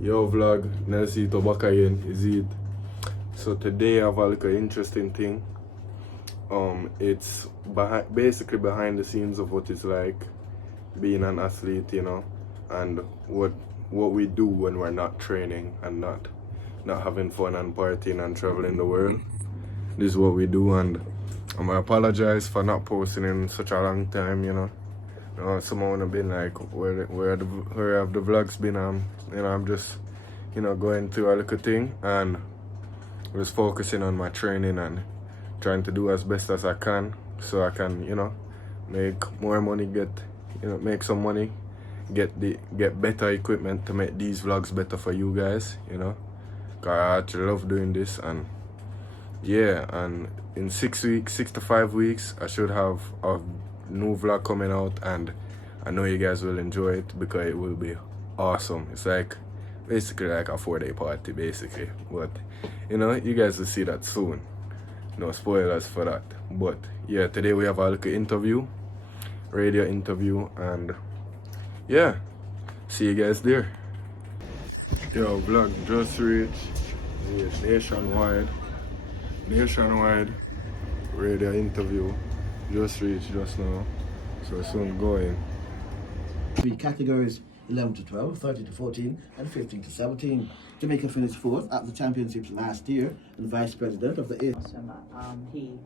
Yo vlog, Nelsito Bakayen, is it? So today I have a little interesting thing. It's basically behind the scenes of what it's like being an athlete, and what we do when we're not training and not having fun and partying and traveling the world. This is what we do, and I apologize for not posting in such a long time. Someone have been like, where have the vlogs been? I'm just, going through a little thing and just focusing on my training and trying to do as best as I can so I can, make more money, make some money, get better equipment to make these vlogs better for you guys, 'Cause I actually love doing this, and yeah, and in 6 weeks, 6 to 5 weeks, I should have a new vlog coming out, and I know you guys will enjoy it because it will be awesome. It's like basically like a 4-day party basically, but you guys will see that soon. No spoilers for that. But yeah, today we have a little interview, radio interview, and yeah, see you guys there. Yo, vlog just reached nationwide radio interview just reached just now, so soon going. 3 categories: 11 to 12, 13 to 14, and 15 to 17. Jamaica finished 4th at the championships last year and vice president of the 8th. He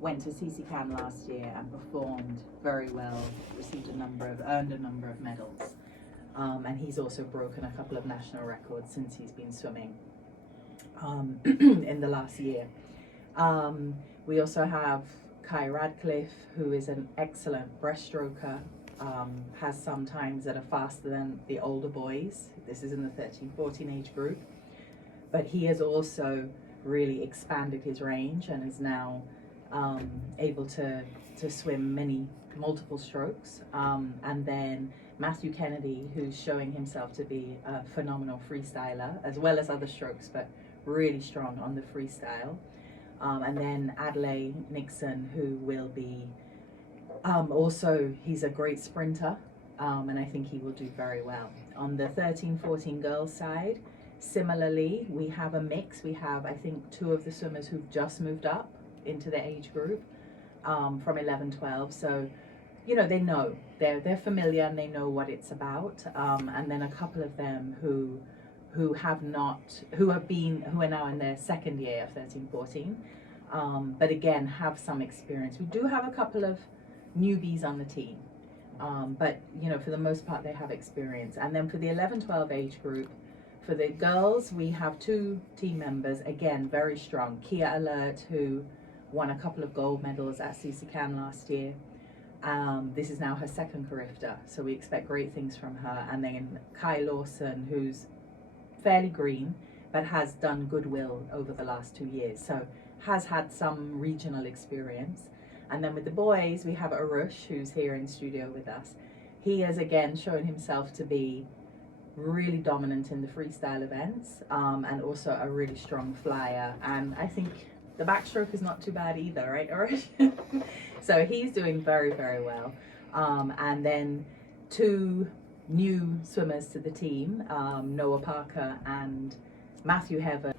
went to CCCAN last year and performed very well, earned a number of medals. And he's also broken a couple of national records since he's been swimming in the last year. We also have Kai Radcliffe, who is an excellent breaststroker, has some times that are faster than the older boys. This is in the 13-14 age group. But he has also really expanded his range and is now able to swim multiple strokes. And then Matthew Kennedy, who's showing himself to be a phenomenal freestyler, as well as other strokes, but really strong on the freestyle. And then Adlai Nixon, who will be also, he's a great sprinter, and I think he will do very well. On the 13-14 girls side, similarly, we have a mix. We have, I think, 2 of the swimmers who've just moved up into the age group from 11-12. So, they know, they're familiar and they know what it's about. And then a couple of them who are now in their second year of 13-14, but again have some experience. We do have a couple of newbies on the team, but for the most part they have experience. And then for the 11-12 age group, for the girls, we have 2 team members, again very strong. Kia Alert, who won a couple of gold medals at CCCAN last year. This is now her second carifta, so we expect great things from her. And then Kai Lawson, who's fairly green but has done goodwill over the last 2 years, so has had some regional experience. And then with the boys, we have Arush, who's here in studio with us. He has again shown himself to be really dominant in the freestyle events, and also a really strong flyer. And I think the backstroke is not too bad either, right, Arush? So he's doing very, very well. And then 2 new swimmers to the team, Noah Parker and Matthew Heaven.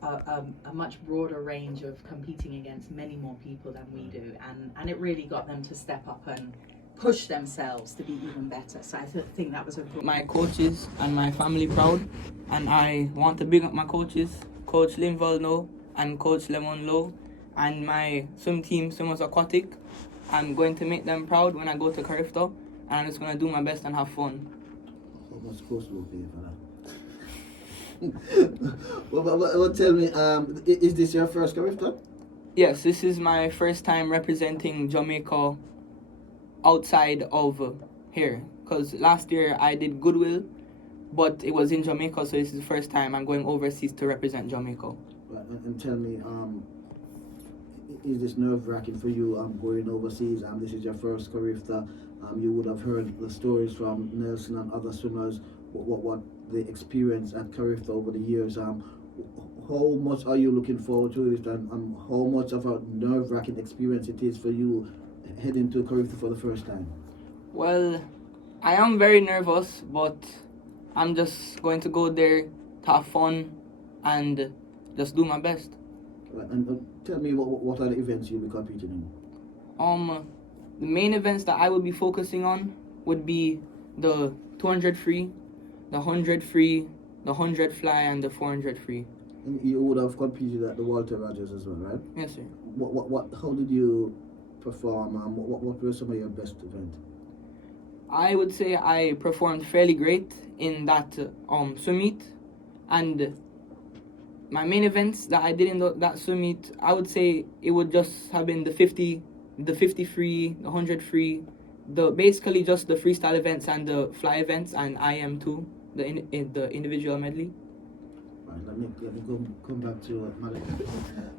A much broader range of competing against many more people than we do, and it really got them to step up and push themselves to be even better. So I think that was a good... My coaches and my family proud, and I want to big up my coaches, Coach Linval Low and Coach Lemon Low, and my swim team, Swimmers Aquatic. I'm going to make them proud when I go to Carifta, and I'm just going to do my best and have fun. What's coach will be for that? well, tell me, is this your first carifta? Yes, this is my first time representing Jamaica outside of here, because last year I did goodwill, but it was in Jamaica, so this is the first time I'm going overseas to represent Jamaica. And tell me, is this nerve-wracking for you going overseas? This is your first carifta. You would have heard the stories from Nelson and other swimmers, what they experience at carifta over the years. How much are you looking forward to it, and how much of a nerve-wracking experience it is for you heading to carifta for the first time? Well, I am very nervous, but I'm just going to go there to have fun and just do my best. And tell me what are the events you'll be competing in? The main events that I will be focusing on would be the 200 free, the 100 free, the 100 fly, and the 400 free. And you would have competed at the Walter Rogers as well, right? Yes, sir. How did you perform? What were some of your best events? I would say I performed fairly great in that swim meet, and my main events that I did in that swim meet, I would say it would just have been the 50 free, the 100 free, basically just the freestyle events and the fly events, and IM2, the individual medley. Right, let me come back to Malik.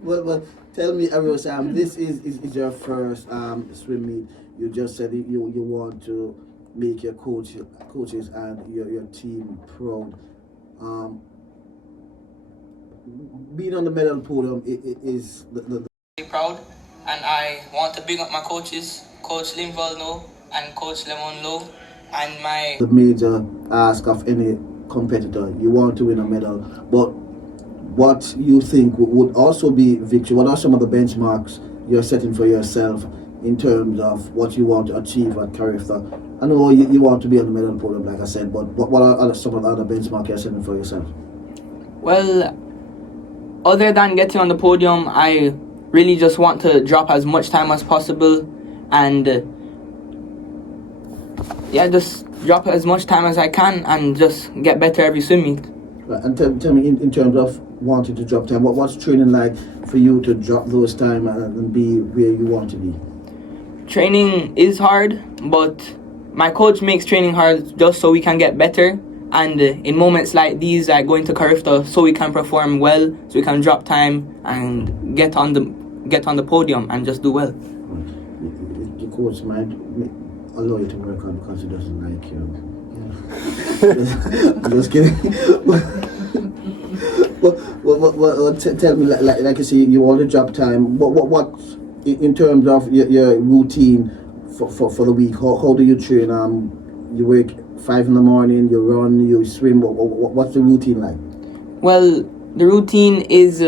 Well, tell me, Aros, this is your first swim meet. You just said you want to make your coaches and your team proud. Being on the medal podium is the Proud, and I want to big up my coaches, Coach Linval Low and Coach Lemon Low, and the major ask of any competitor. You want to win a medal, but what you think would also be victory? What are some of the benchmarks you're setting for yourself in terms of what you want to achieve at carifta? I know you want to be on the medal podium, like I said, but what are some of the other benchmarks you're setting for yourself? Well, other than getting on the podium, I really just want to drop as much time as possible, and just drop as much time as I can and just get better every swim meet. Right, and tell me in terms of wanting to drop time, what's training like for you to drop those time and be where you want to be? Training is hard, but my coach makes training hard just so we can get better. And in moments like these, like going to carifta, so we can perform well, so we can drop time and get on the podium and just do well. Right. Your coach might allow you to work on because he doesn't like you. Yeah. I'm just kidding. Tell me, like you say, you want to drop time. What in terms of your routine for the week? How do you train? You wake 5 in the morning, you run, you swim. What's the routine like? Well, the routine is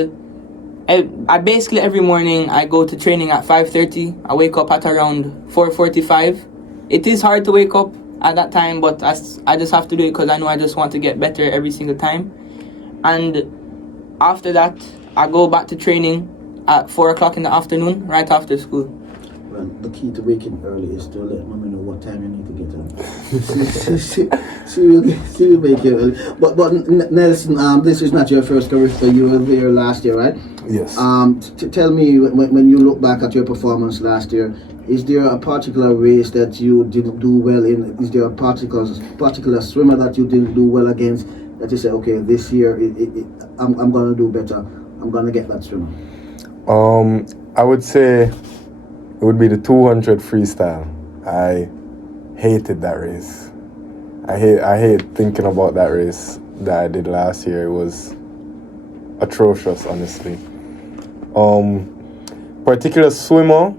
I basically every morning I go to training at 5:30. I wake up at around 4:45. It is hard to wake up at that time, but I just have to do it because I know I just want to get better every single time. And after that, I go back to training at 4 o'clock in the afternoon, right after school. Well, the key to waking early is to let mommy know what time you need to get up. she will make you early. But Nelson, this is not your first carifta. You were there last year, right? Yes. Tell me, when you look back at your performance last year, is there a particular race that you didn't do well in? Is there a particular swimmer that you didn't do well against that you say, okay, this year I'm gonna do better. I'm gonna get that swimmer? I would say it would be the 200 freestyle. I hated that race. I hate thinking about that race that I did last year. It was atrocious, honestly. Particular swimmer,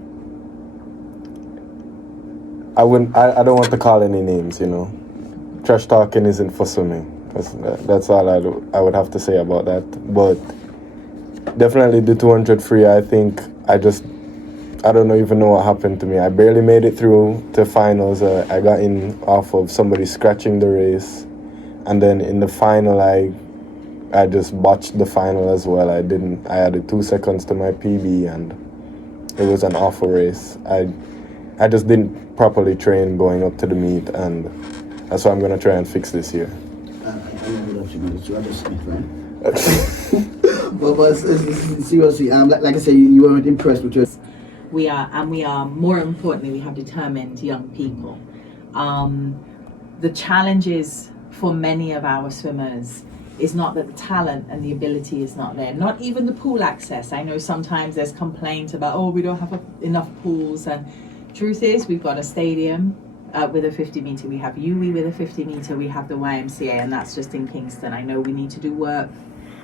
I don't want to call any names, you know. Trash talking isn't for swimming. That's all I would have to say about that. But definitely the 200 free, I think I don't even know what happened to me. I barely made it through to finals. I got in off of somebody scratching the race. And then in the final, I just botched the final as well. I added 2 seconds to my PB, and it was an awful race. I just didn't properly train going up to the meet, and that's what I'm going to try and fix this year. I know that you are just Smith, right? but seriously, like I say, you weren't impressed with your... We are, more importantly, we have determined young people. The challenges for many of our swimmers is not that the talent and the ability is not there, not even the pool access. I know sometimes there's complaints about, we don't have enough pools, and truth is we've got a stadium with a 50 metre, we have UWE with a 50 metre, we have the YMCA, and that's just in Kingston. I know we need to do work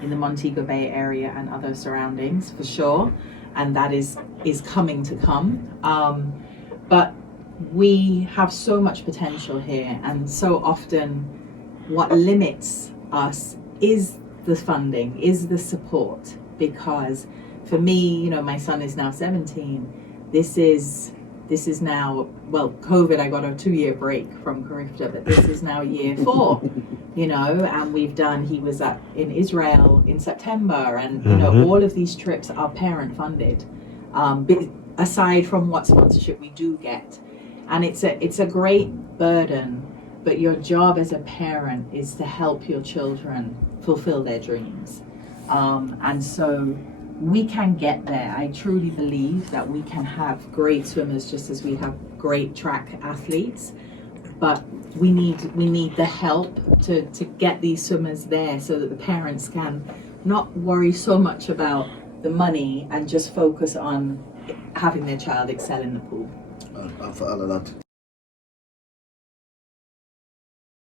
in the Montego Bay area and other surroundings for sure, and that is coming to come. But we have so much potential here, and so often what limits us is the funding, is the support. Because for me, you know, my son is now 17. This is now, well, COVID, I got a 2-year break from carifta, but this is now year 4, you know, and he was in Israel in September, and, you know, all of these trips are parent funded, aside from what sponsorship we do get. And it's a great burden, but your job as a parent is to help your children fulfill their dreams. And so we can get there. I truly believe that we can have great swimmers just as we have great track athletes, but we need the help to get these swimmers there so that the parents can not worry so much about the money and just focus on having their child excel in the pool. For all of that.